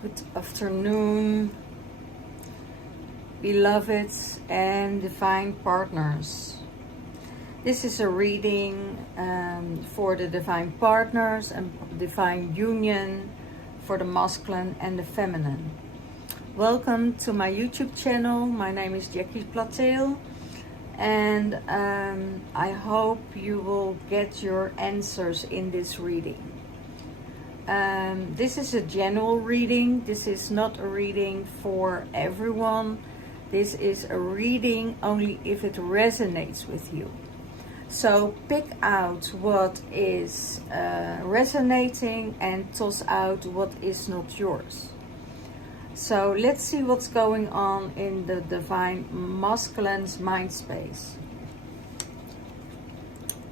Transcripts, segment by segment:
Good afternoon, beloveds and divine partners. This is a reading for the divine partners and divine union for the masculine and the feminine. Welcome to my YouTube channel. My name is Jackie Plateel, and I hope you will get your answers in this reading. This is a general reading. This is not a reading for everyone. This is a reading only if it resonates with you. So pick out what is resonating and toss out what is not yours. So let's see what's going on in the divine masculine's mind space.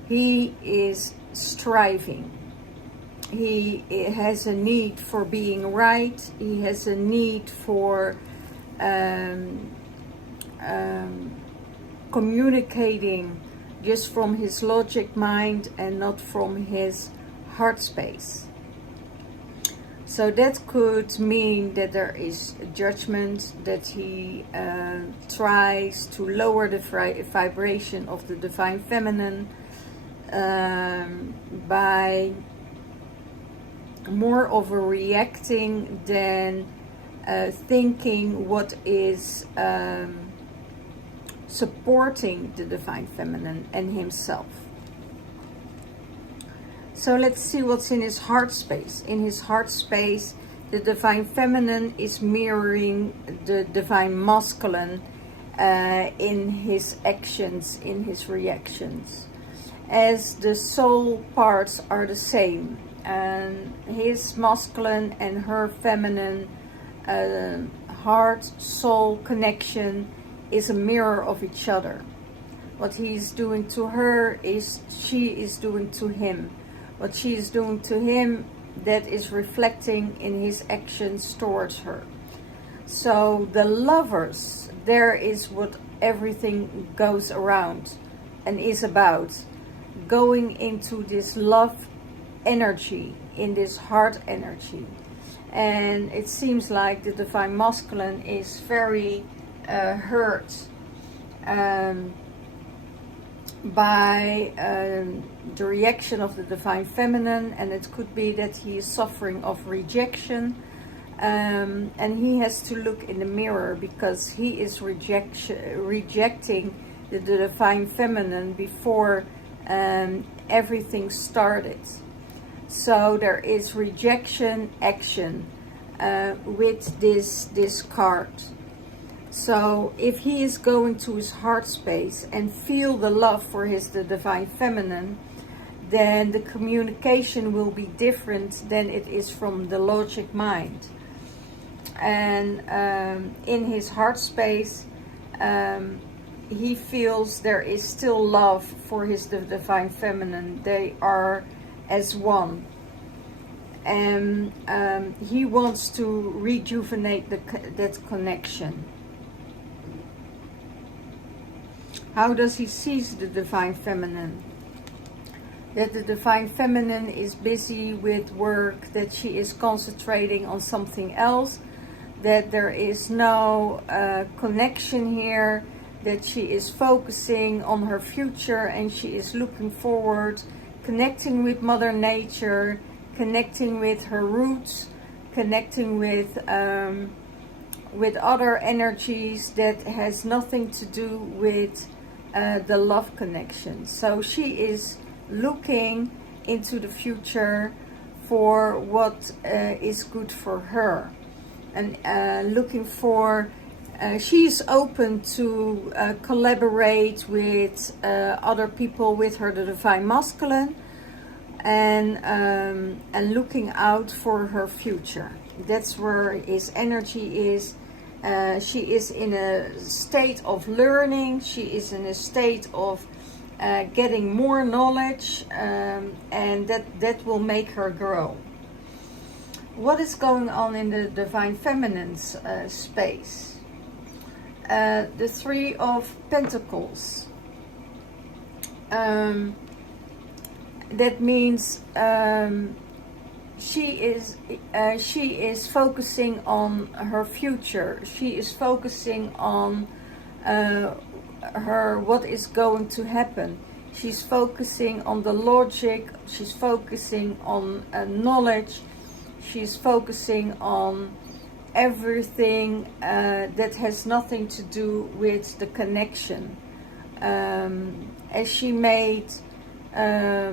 He is striving. He has a need for being right. He has a need for communicating just from his logic mind and not from his heart space. So that could mean that there is judgment, that he tries to lower the vibration of the divine feminine by more of a reacting than thinking what is supporting the divine feminine and himself. So let's see what's in his heart space. In his heart space, the divine feminine is mirroring the divine masculine in his actions, in his reactions, as the soul parts are the same. And his masculine and her feminine heart-soul connection is a mirror of each other. What he's doing to her is she is doing to him. What she is doing to him, that is reflecting in his actions towards her. So the lovers, there is what everything goes around and is about. Going into this love energy, in this heart energy. And it seems like the divine masculine is very hurt by the reaction of the divine feminine, and it could be that he is suffering of rejection, and he has to look in the mirror because he is rejecting the divine feminine before everything started. So there is rejection action with this card. So if he is going to his heart space and feel the love for the divine feminine, then the communication will be different than it is from the logic mind. And in his heart space, he feels there is still love for the divine feminine. They are as one, and he wants to rejuvenate that connection. How does he see the divine feminine? That the divine feminine is busy with work, that she is concentrating on something else, that there is no connection here, that she is focusing on her future and she is looking forward, connecting with Mother Nature, connecting with her roots, connecting with other energies that has nothing to do with the love connection. So she is looking into the future for what is good for her, and looking for. She is open to collaborate with other people with her, the divine masculine, and looking out for her future. That's where his energy is. She is in a state of learning. She is in a state of getting more knowledge, and that will make her grow. What is going on in the divine feminine's space? The Three of Pentacles. That means she is focusing on her future. She is focusing on what is going to happen. She's focusing on the logic. She's focusing on knowledge. She's focusing on everything that has nothing to do with the connection. As she made a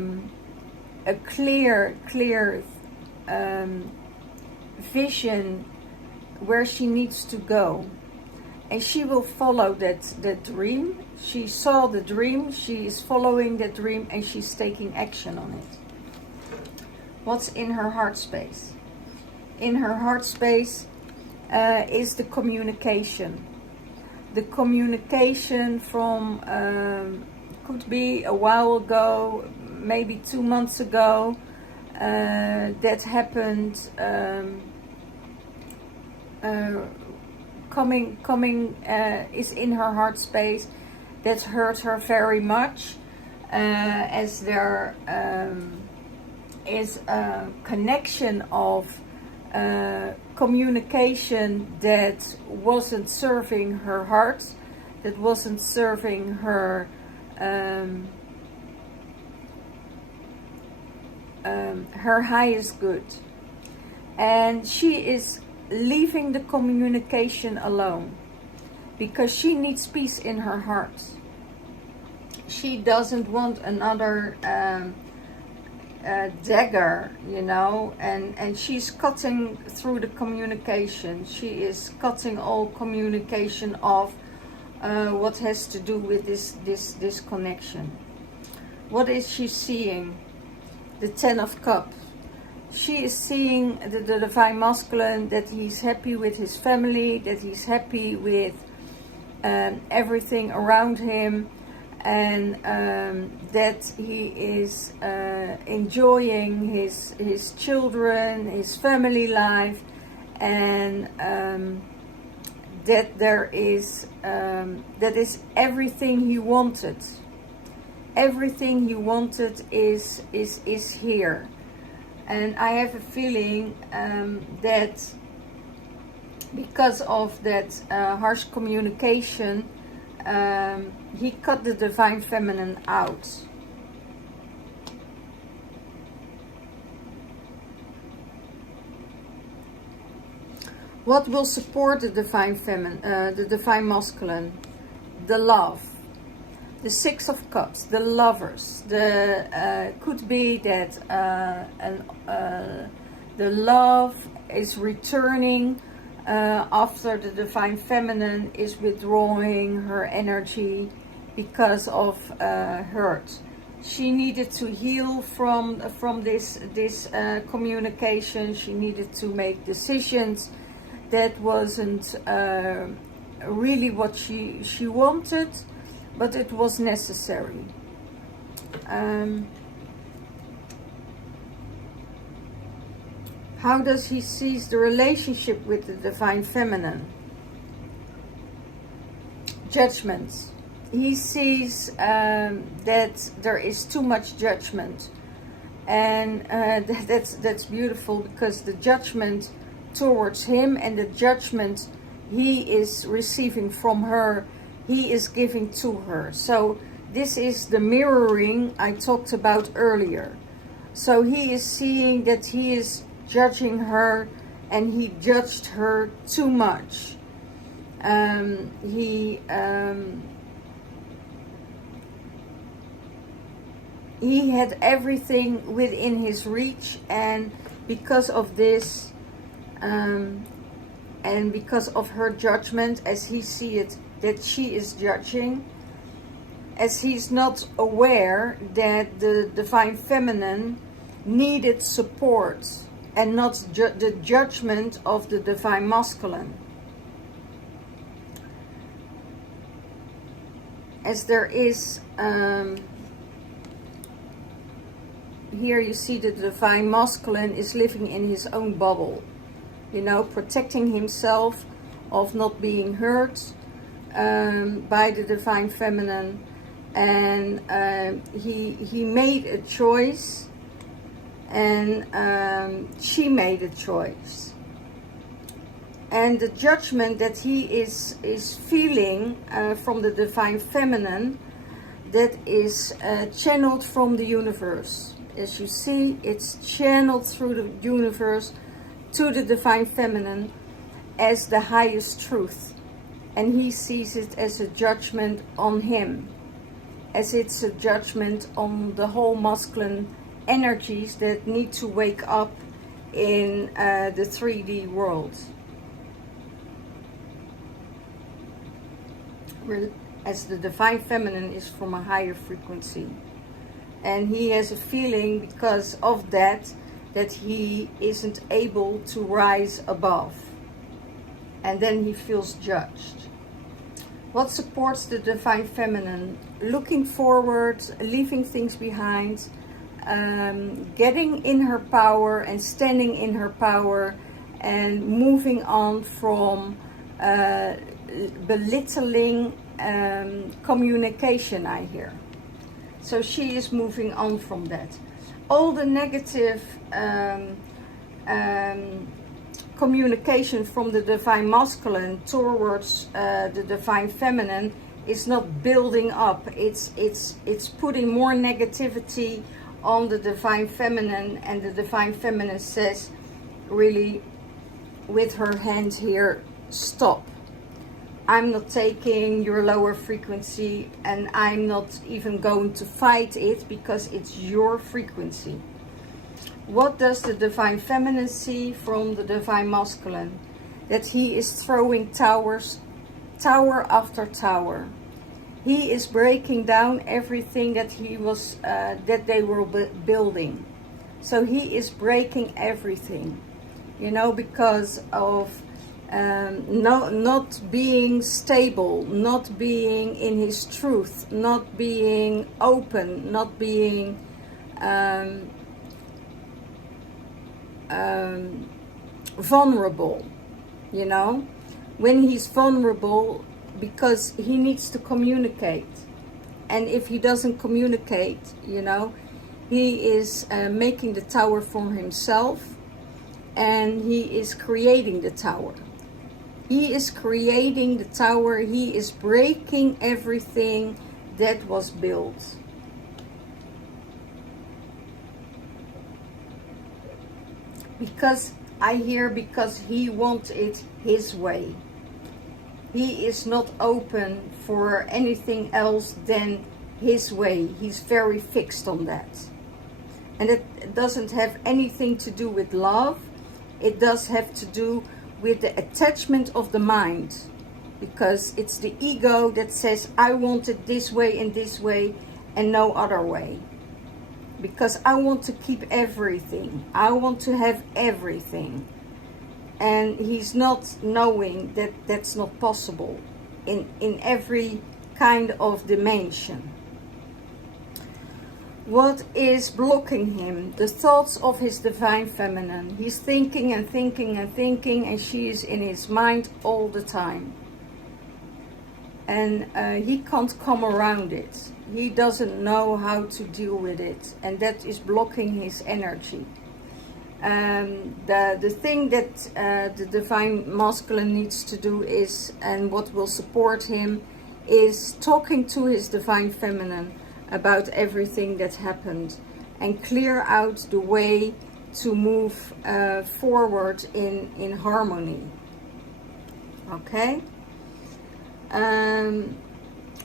clear vision where she needs to go, and she will follow that dream. She saw the dream, she is following that dream, and she's taking action on it. What's in her heart space? In her heart space is the communication. The communication from could be a while ago, maybe 2 months ago, that happened, is in her heart space, that hurt her very much, as there is a connection of communication that wasn't serving her heart, that wasn't serving her her highest good, and she is leaving the communication alone because she needs peace in her heart. She doesn't want another dagger, you know, and she's cutting through the communication. She is cutting all communication off what has to do with this connection. What is she seeing? The Ten of Cups. She is seeing the Divine Masculine, that he's happy with his family, that he's happy with everything around him, and that he is enjoying his children, his family life, and that that is everything he wanted. Everything he wanted is here. And I have a feeling that because of that harsh communication, he cut the Divine Feminine out. What will support the Divine Feminine, the Divine Masculine? The love. The Six of Cups, the lovers. The could be that the love is returning after the Divine Feminine is withdrawing her energy because of hurt. She needed to heal from this communication. She needed to make decisions that wasn't really what she wanted, but it was necessary. How does he see the relationship with the Divine Feminine? Judgments. He sees that there is too much judgment, and that's beautiful, because the judgment towards him and the judgment he is receiving from her, he is giving to her. So this is the mirroring I talked about earlier. So he is seeing that he is judging her, and he judged her too much. He had everything within his reach, and because of this, and because of her judgment, as he sees it, that she is judging, as he's not aware that the Divine Feminine needed support and not the judgment of the Divine Masculine. As there is, here you see that the Divine Masculine is living in his own bubble, you know, protecting himself of not being hurt by the Divine Feminine, and he made a choice, and she made a choice. And the judgment that he is feeling from the Divine Feminine, that is channeled from the universe. As you see, it's channeled through the universe to the Divine Feminine as the highest truth. And he sees it as a judgment on him, as it's a judgment on the whole masculine energies that need to wake up in the 3D world. As the Divine Feminine is from a higher frequency. And he has a feeling because of that he isn't able to rise above. And then he feels judged. What supports the Divine Feminine? Looking forward, leaving things behind, getting in her power and standing in her power, and moving on from belittling communication, I hear. So she is moving on from that. All the negative communication from the Divine Masculine towards the Divine Feminine is not building up. It's putting more negativity on the Divine Feminine, and the Divine Feminine says, really, with her hand here, stop. I'm not taking your lower frequency, and I'm not even going to fight it because it's your frequency. What does the Divine Feminine see from the Divine Masculine? That he is throwing towers, tower after tower. He is breaking down everything that he was, that they were building. So he is breaking everything, you know, because of not being stable, not being in his truth, not being open, not being vulnerable, you know. When he's vulnerable, because he needs to communicate, and if he doesn't communicate, you know, he is making the tower for himself, and he is creating the tower. He is creating the tower. He is breaking everything that was built. Because I hear, because he wants it his way. He is not open for anything else than his way. He's very fixed on that. And it doesn't have anything to do with love. It does have to do with the attachment of the mind. Because it's the ego that says, I want it this way and no other way. Because I want to keep everything. I want to have everything. And he's not knowing that that's not possible in every kind of dimension. What is blocking him? The thoughts of his Divine Feminine. He's thinking and thinking and thinking, and she is in his mind all the time. And he can't come around it. He doesn't know how to deal with it, and that is blocking his energy. The thing that the Divine Masculine needs to do is, and what will support him, is talking to his Divine Feminine about everything that happened, and clear out the way to move forward in harmony. Okay?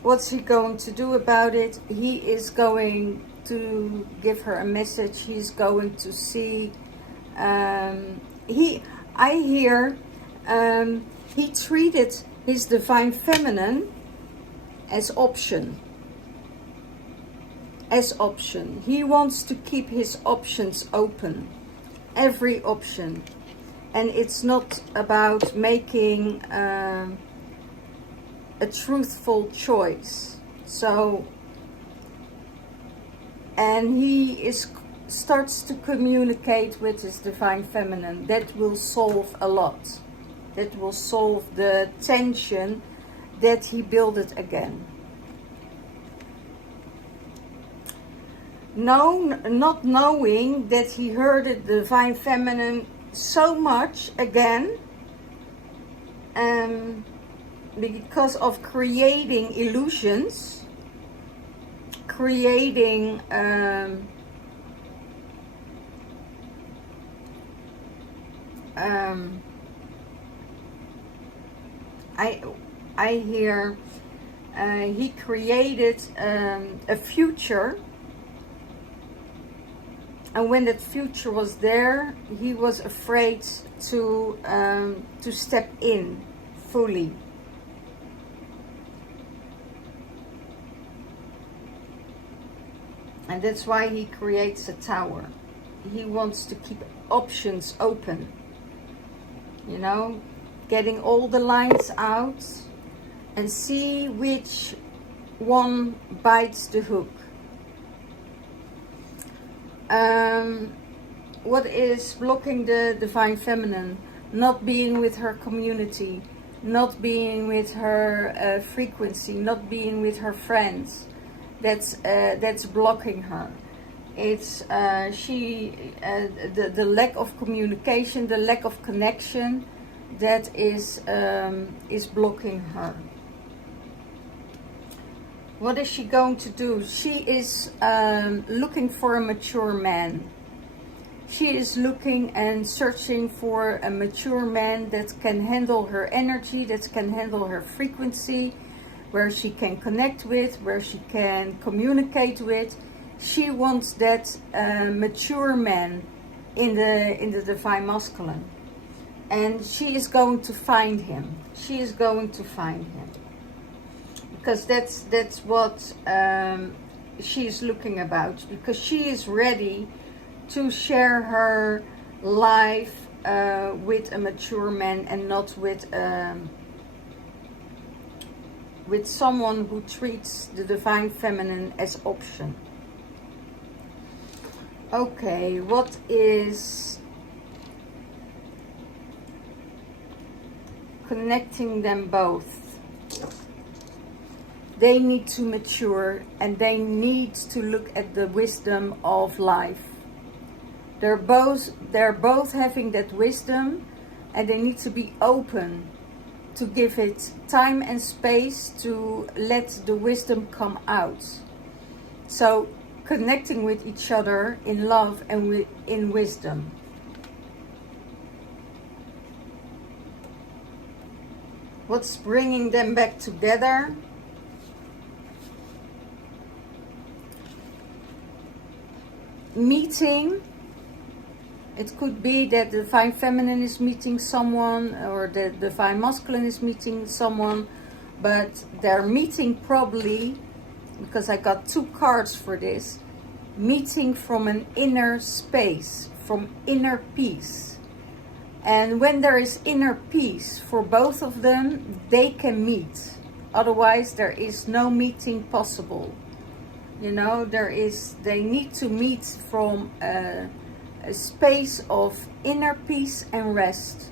What's he going to do about it? He is going to give her a message. He's going to see. I hear he treated his Divine Feminine as option. As option. He wants to keep his options open. Every option. And it's not about making a truthful choice. So, and he starts to communicate with his Divine Feminine. That will solve a lot. That will solve the tension that he built again. not knowing that he heard the divine feminine so much again, because of creating illusions, creating I hear he created a future, and when that future was there, he was afraid to step in fully. And that's why he creates a tower. He wants to keep options open. You know, getting all the lines out and see which one bites the hook. What is blocking the divine feminine? Not being with her community, not being with her frequency, not being with her friends. That's blocking her. It's the lack of communication, the lack of connection, that is blocking her. What is she going to do? She is looking for a mature man. She is looking and searching for a mature man that can handle her energy, that can handle her frequency, where she can connect with, where she can communicate with. She wants that mature man in the divine masculine. And she is going to find him. She is going to find him. Because that's what she is looking about. Because she is ready to share her life with a mature man, and not with someone who treats the divine feminine as option. Okay, what is connecting them both? They need to mature, and they need to look at the wisdom of life. They're both having that wisdom, and they need to be open to give it time and space to let the wisdom come out. So connecting with each other in love and in wisdom. What's bringing them back together? Meeting. It could be that the divine feminine is meeting someone, or the divine masculine is meeting someone, but they're meeting probably, because I got two cards for this, meeting from an inner space, from inner peace. And when there is inner peace for both of them, they can meet. Otherwise, there is no meeting possible. You know, they need to meet from a space of inner peace and rest.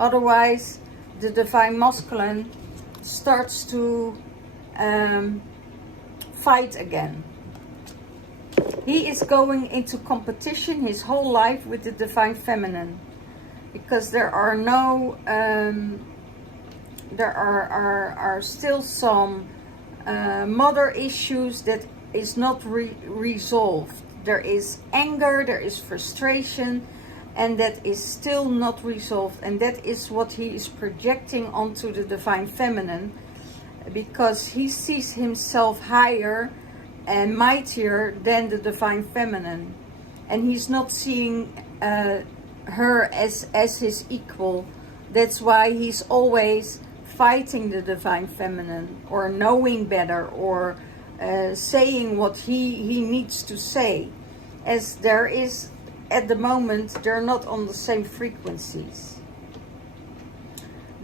Otherwise, the divine masculine starts to fight again. He is going into competition his whole life with the divine feminine, because there are no there are still some mother issues that is not resolved. There is anger, there is frustration, and that is still not resolved. And that is what he is projecting onto the divine feminine, because he sees himself higher and mightier than the divine feminine. And he's not seeing her as his equal. That's why he's always fighting the divine feminine, or knowing better, or saying what he needs to say, as there is at the moment they're not on the same frequencies.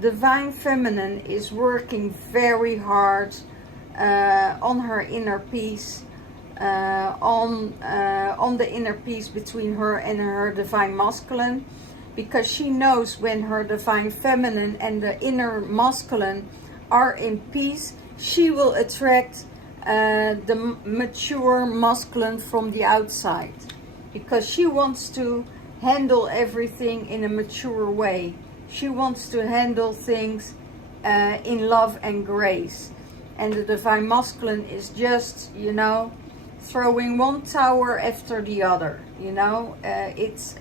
Divine feminine is working very hard on her inner peace, on the inner peace between her and her divine masculine, because she knows when her divine feminine and the inner masculine are in peace, she will attract the mature masculine from the outside, because she wants to handle everything in a mature way. She wants to handle things in love and grace. And the divine masculine is just, you know, throwing one tower after the other. You know, it's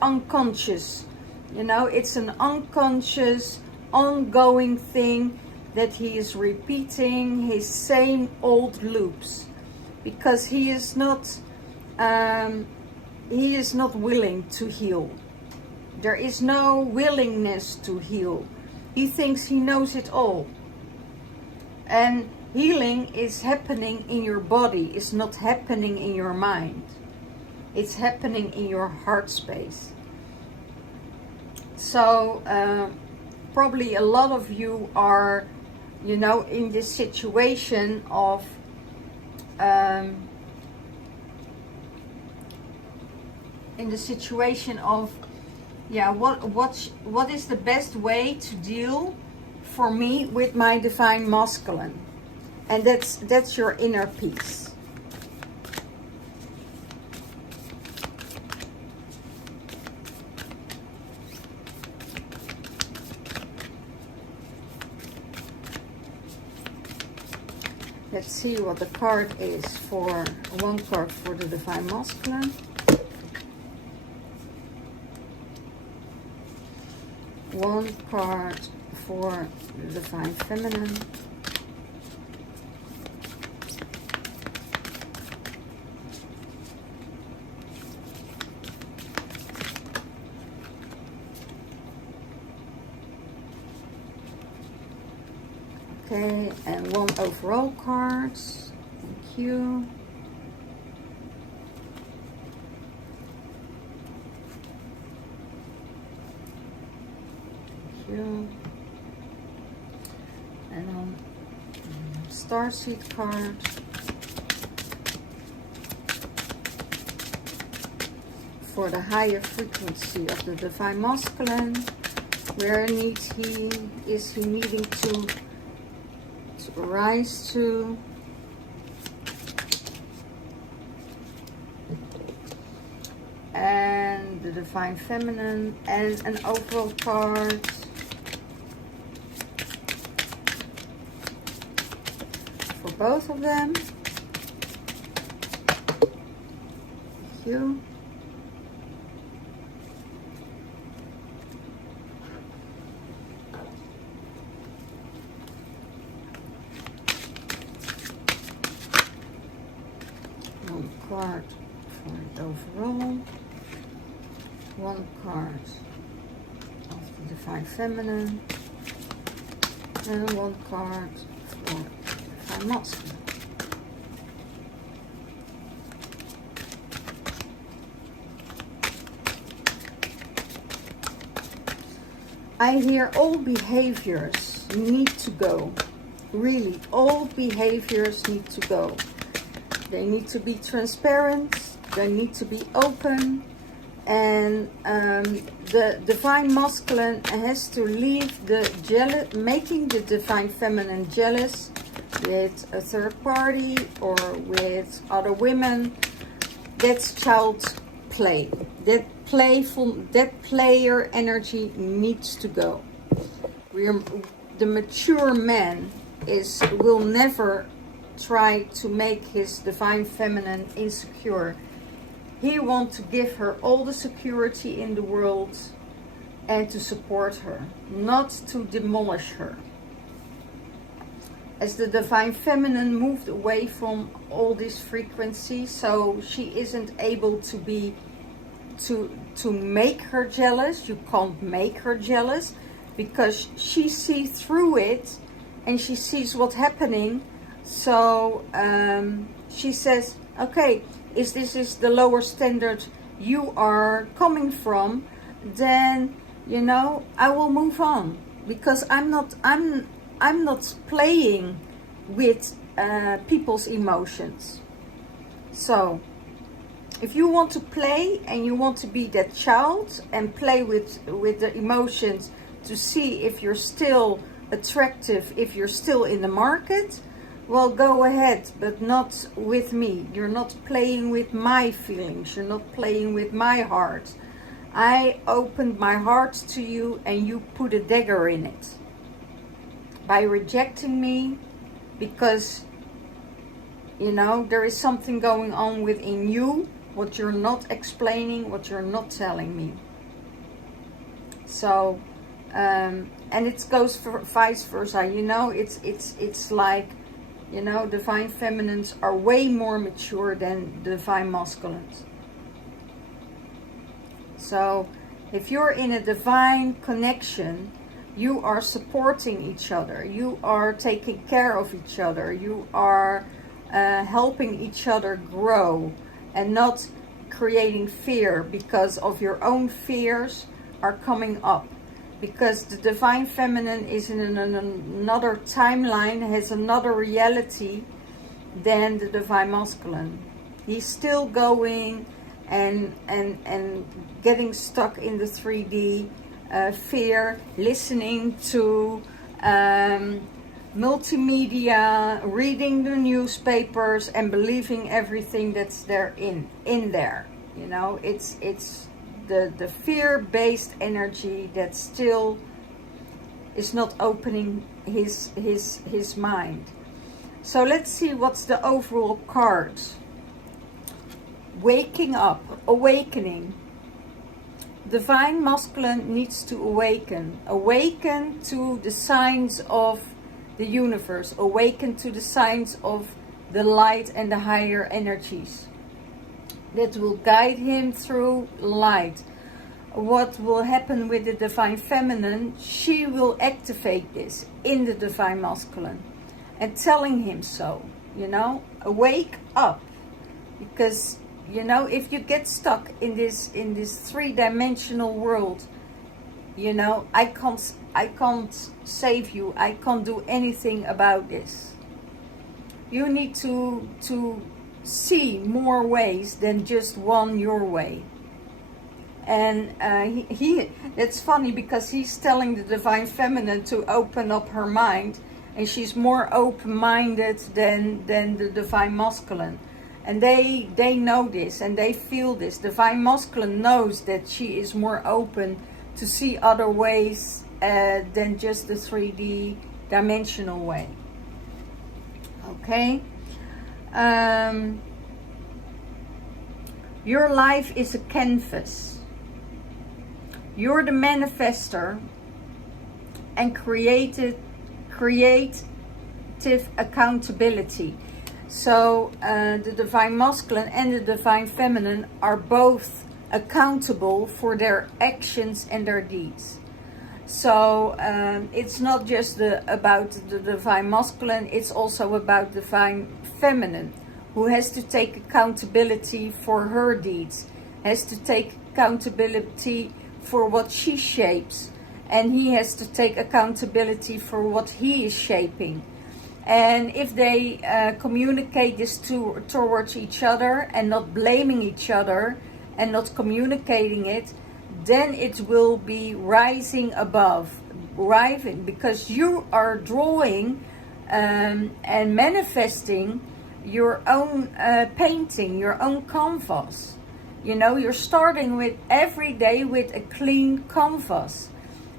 unconscious. You know, it's an unconscious, ongoing thing that he is repeating his same old loops, because he is not willing to heal. There is no willingness to heal. He thinks he knows it all. And healing is happening in your body, it's not happening in your mind. It's happening in your heart space. So probably a lot of you are, you know, in this situation of yeah, what is the best way to deal for me with my divine masculine? And that's your inner peace. Let's see what the card is for, one card for the divine masculine. One card for the divine feminine. Okay, and one overall card. Thank you. And starseed card. For the higher frequency of the divine masculine, where is he needing to rise to? And the divine feminine, and an overall card for both of them. Thank you. One card for it overall. One card of the divine feminine, and one card for the divine masculine. I hear all behaviors need to go. Really, all behaviors need to go. They need to be transparent, they need to be open, and the divine masculine has to leave the making the divine feminine jealous with a third party or with other women. That's child's play. That player energy needs to go. The mature man will never try to make his divine feminine insecure. He wants to give her all the security in the world and to support her, not to demolish her. As the divine feminine moved away from all this frequency, so she isn't able to make her jealous. You can't make her jealous because she sees through it and she sees what's happening. So she says, okay, if this is the lower standard you are coming from, then, you know, I will move on, because I'm not playing with people's emotions. So if you want to play and you want to be that child and play with the emotions to see if you're still attractive, if you're still in the market, well, go ahead, but not with me. You're not playing with my feelings. You're not playing with my heart. I opened my heart to you and you put a dagger in it. By rejecting me, because, you know, there is something going on within you, what you're not explaining, what you're not telling me. So, and it goes for vice versa, you know, it's like, you know, divine feminines are way more mature than divine masculines. So if you're in a divine connection, you are supporting each other, you are taking care of each other, you are helping each other grow, and not creating fear, because of your own fears are coming up. Because the divine feminine is in another timeline, has another reality than the divine masculine. He's still going and getting stuck in the 3D fear, listening to multimedia, reading the newspapers, and believing everything that's there in there. You know, it's the fear-based energy that still is not opening his mind. So let's see what's the overall card. Waking up, awakening. Divine masculine needs to awaken to the signs of the universe, awaken to the signs of the light and the higher energies that will guide him through light. What will happen with the divine feminine? She will activate this in the divine masculine and telling him so, you know, wake up. Because, you know, if you get stuck in this 3-dimensional world, you know, I can't save you. I can't do anything about this. You need to see more ways than just one your way. And it's funny because he's telling the divine feminine to open up her mind, and she's more open-minded than the divine masculine. And they know this and they feel this. Divine masculine knows that she is more open to see other ways than just the 3D dimensional way. Okay? Your life is a canvas. You're the manifester and creative accountability. So the divine masculine and the divine feminine are both accountable for their actions and their deeds. So it's not just about the divine masculine, it's also about divine feminine, who has to take accountability for her deeds, has to take accountability for what she shapes, and he has to take accountability for what he is shaping. And if they communicate this towards each other and not blaming each other and not communicating it, then it will be rising above, because you are drawing and manifesting your own painting, your own canvas. You know, you're starting with every day with a clean canvas.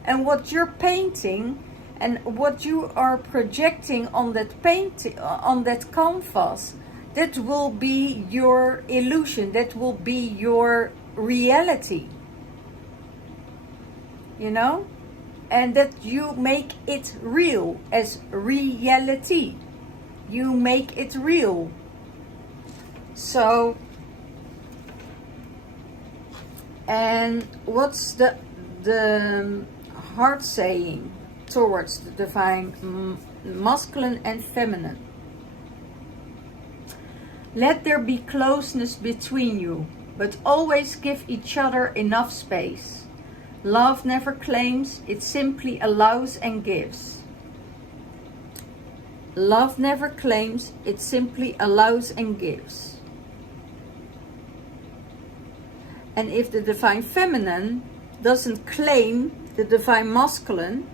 And what you're painting and what you are projecting on that painting, on that canvas, that will be your illusion, that will be your reality. You know? And that you make it real as reality. You make it real. So, and what's the heart saying towards the divine masculine and feminine? Let there be closeness between you, but always give each other enough space. Love never claims, it simply allows and gives. Love never claims, it simply allows and gives. And if the divine feminine doesn't claim the divine masculine,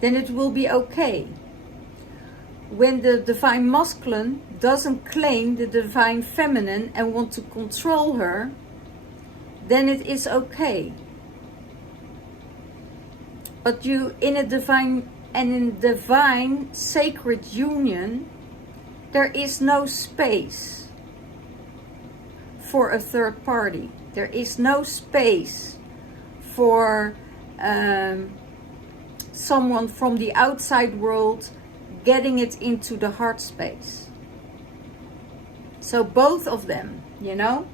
then it will be okay. when the divine masculine doesn't claim the divine feminine and want to control her, then it is okay. But you, in a divine sacred union, there is no space for a third party. There is no space for someone from the outside world getting it into the heart space. So both of them, you know,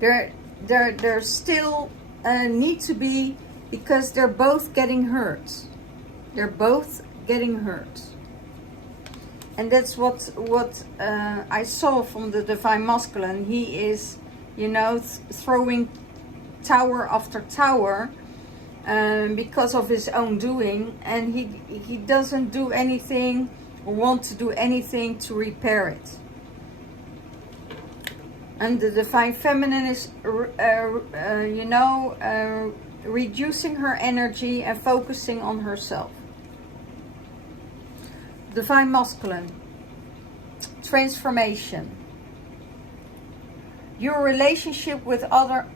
they're still need to be, because they're both getting hurt. They're both getting hurt. And that's what I saw from the divine masculine. He is, you know, throwing tower after tower because of his own doing, and he doesn't do anything or want to do anything to repair it. And the divine feminine is, reducing her energy and focusing on herself. Divine masculine, transformation. Your relationship with another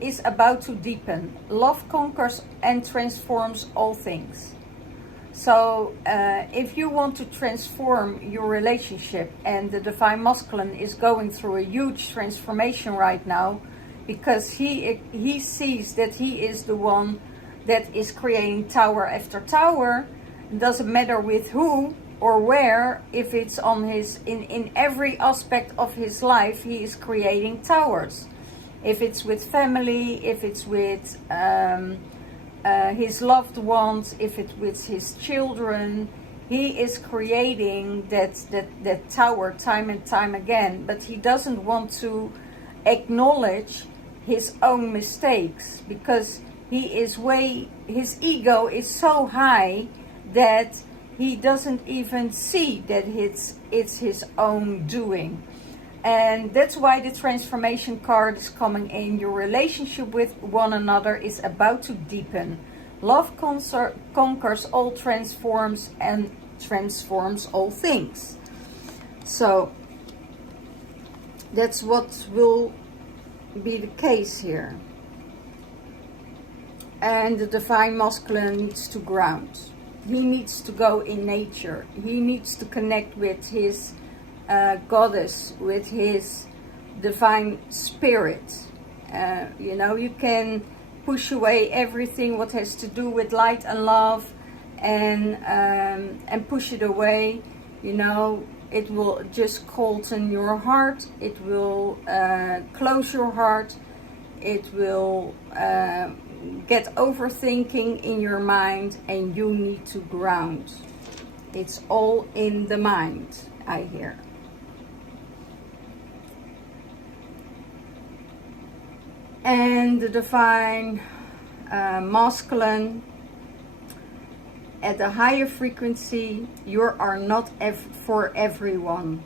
is about to deepen. Love conquers and transforms all things. So if you want to transform your relationship, and the divine masculine is going through a huge transformation right now, because he sees that he is the one that is creating tower after tower. It doesn't matter with who or where. If it's on his, in every aspect of his life, he is creating towers. If it's with family, if it's with his loved ones, if it's with his children, he is creating that tower time and time again. But he doesn't want to acknowledge his own mistakes, because his ego is so high that he doesn't even see that it's his own doing. And that's why the transformation card is coming in. Your relationship with one another is about to deepen. Love conquers all, transforms, and transforms all things. So that's what will be the case here. And the divine masculine needs to ground. He needs to go in nature. He needs to connect with his goddess, with his divine spirit. You can push away everything what has to do with light and love, and push it away. It will just colton your heart. It will close your heart. It will get overthinking in your mind, and you need to ground. It's all in the mind, I hear. And the divine masculine, at a higher frequency, you are not for everyone.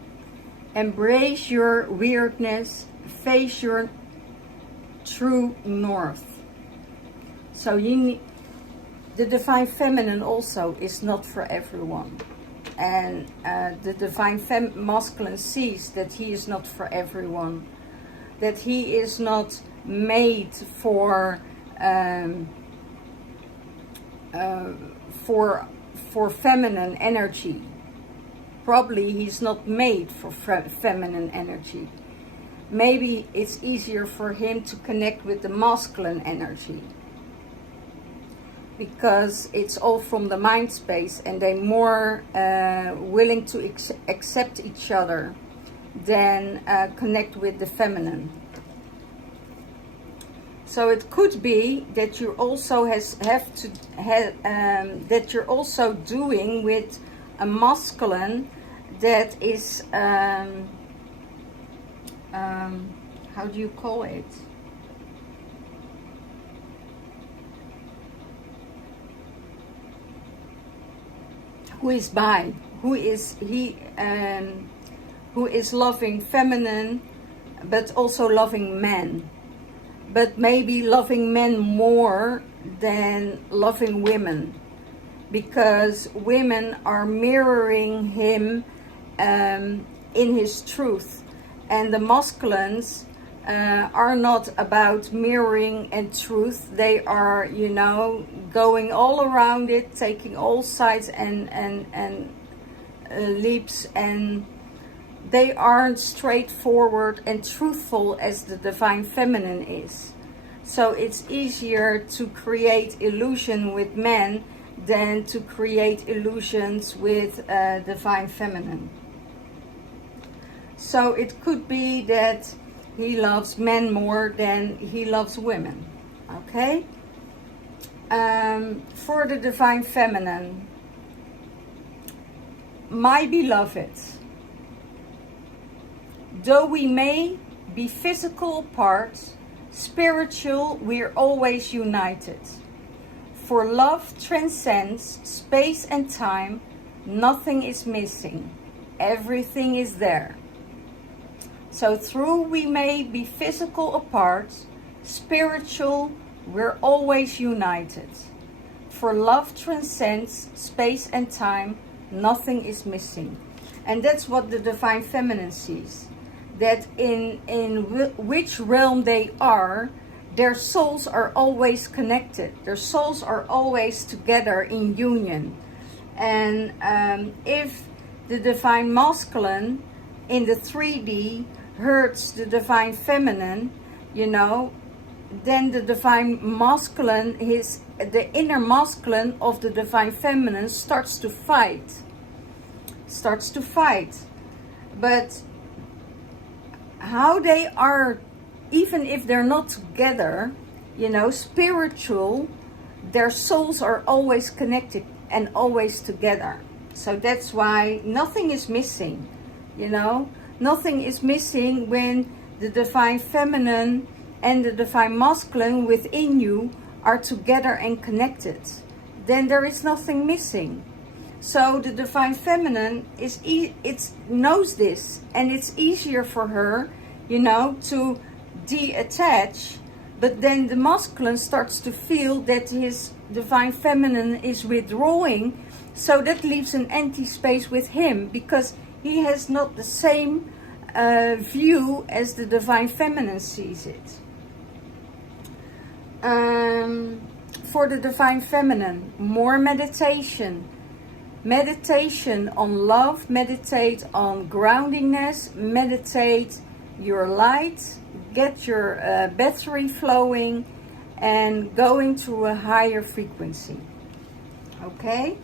Embrace your weirdness, face your true north. So the divine feminine also is not for everyone. And the divine masculine sees that he is not for everyone. That he is not made for feminine energy. Probably he's not made for feminine energy. Maybe it's easier for him to connect with the masculine energy, because it's all from the mind space, and they're more willing to accept each other than connect with the feminine. So it could be that you also that you're also doing with a masculine that is how do you call it? Who is bi? Who is loving feminine, but also loving men. But maybe loving men more than loving women. because women are mirroring him in his truth, and the masculines are not about mirroring and truth. They are, you know, going all around it, taking all sides and leaps, and they aren't straightforward and truthful as the divine feminine is. So it's easier to create illusion with men than to create illusions with divine feminine. So it could be that he loves men more than he loves women. Okay? For the divine feminine, my beloved, though we may be physical apart, spiritual, we're always united. For love transcends space and time, nothing is missing, everything is there. So through we may be physical apart, spiritual, we're always united. For love transcends space and time, nothing is missing. And that's what the divine feminine sees. That in which realm they are, their souls are always connected. Their souls are always together in union. And if the divine masculine in the 3D hurts the divine feminine, you know, then the divine masculine, the inner masculine of the divine feminine starts to fight. But how they are, even if they're not together, you know, spiritual, their souls are always connected and always together. So that's why nothing is missing, you know. Nothing is missing when the divine feminine and the divine masculine within you are together and connected. Then there is nothing missing. So the divine feminine knows this, and it's easier for her, you know, to detach. But then the masculine starts to feel that his divine feminine is withdrawing, so that leaves an empty space with him, because he has not the same view as the divine feminine sees it. For the divine feminine, more meditation. Meditation on love, meditate on groundingness, meditate your light, get your battery flowing and going to a higher frequency. Okay?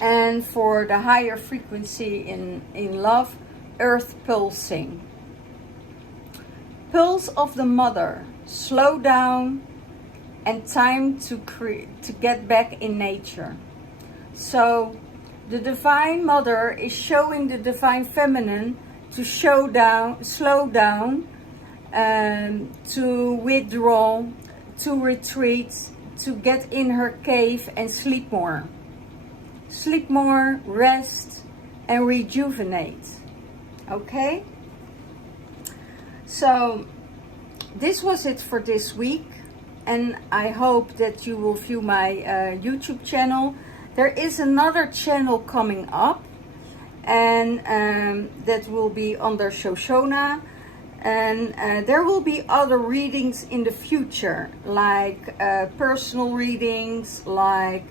And for the higher frequency in love, earth pulsing. Pulse of the mother, slow down and time to get back in nature. So the divine mother is showing the divine feminine to slow down, to withdraw, to retreat, to get in her cave and sleep more. Sleep more, rest, and rejuvenate. Okay? So this was it for this week, and I hope that you will view my YouTube channel. There is another channel coming up, and that will be under Shoshona, and there will be other readings in the future, like personal readings, like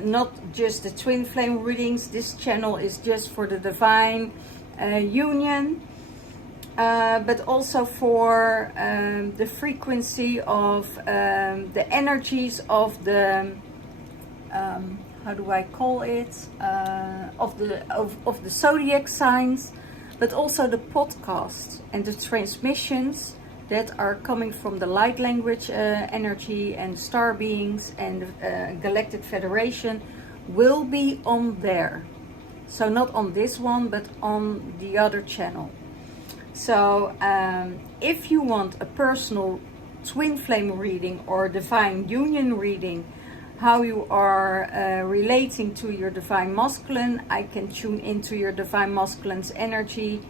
not just the twin flame readings. This channel is just for the divine union, but also for the frequency of the energies of the how do I call it, of the zodiac signs, but also the podcasts and the transmissions that are coming from the light language energy and star beings and Galactic Federation will be on there. So not on this one, but on the other channel. So if you want a personal twin flame reading or divine union reading, how you are relating to your divine masculine, I can tune into your divine masculine's energy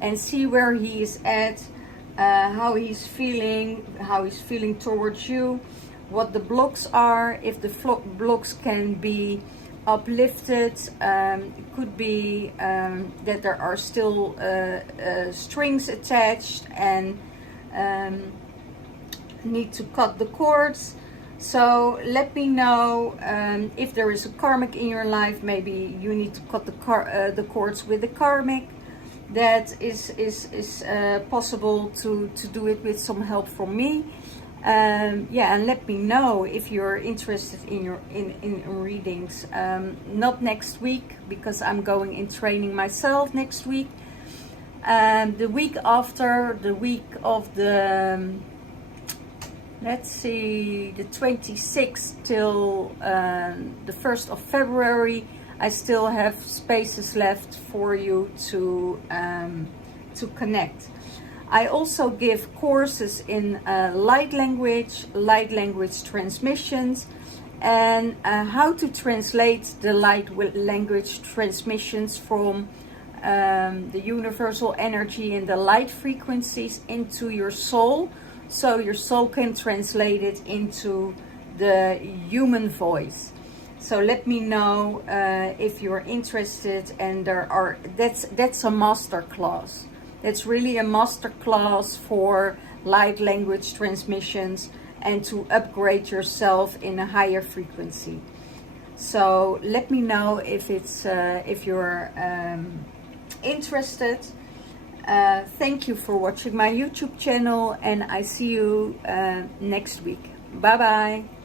and see where he is at, how he's feeling towards you, what the blocks are, if the blocks can be uplifted. It could be that there are still strings attached and need to cut the cords. So let me know if there is a karmic in your life. Maybe you need to cut the cords with the karmic. That is possible to do it with some help from me. Yeah, and let me know if you're interested in readings. Not next week, because I'm going in training myself next week. The week after, the week of the let's see, the 26th till the 1st of February, I still have spaces left for you to connect. I also give courses in light language transmissions, and how to translate the light language transmissions from the universal energy and the light frequencies into your soul, so your soul can translate it into the human voice. So let me know if you're interested, and that's a master class. It's really a master class for light language transmissions and to upgrade yourself in a higher frequency. So let me know if you're interested. Thank you for watching my YouTube channel, and I see you next week. Bye bye.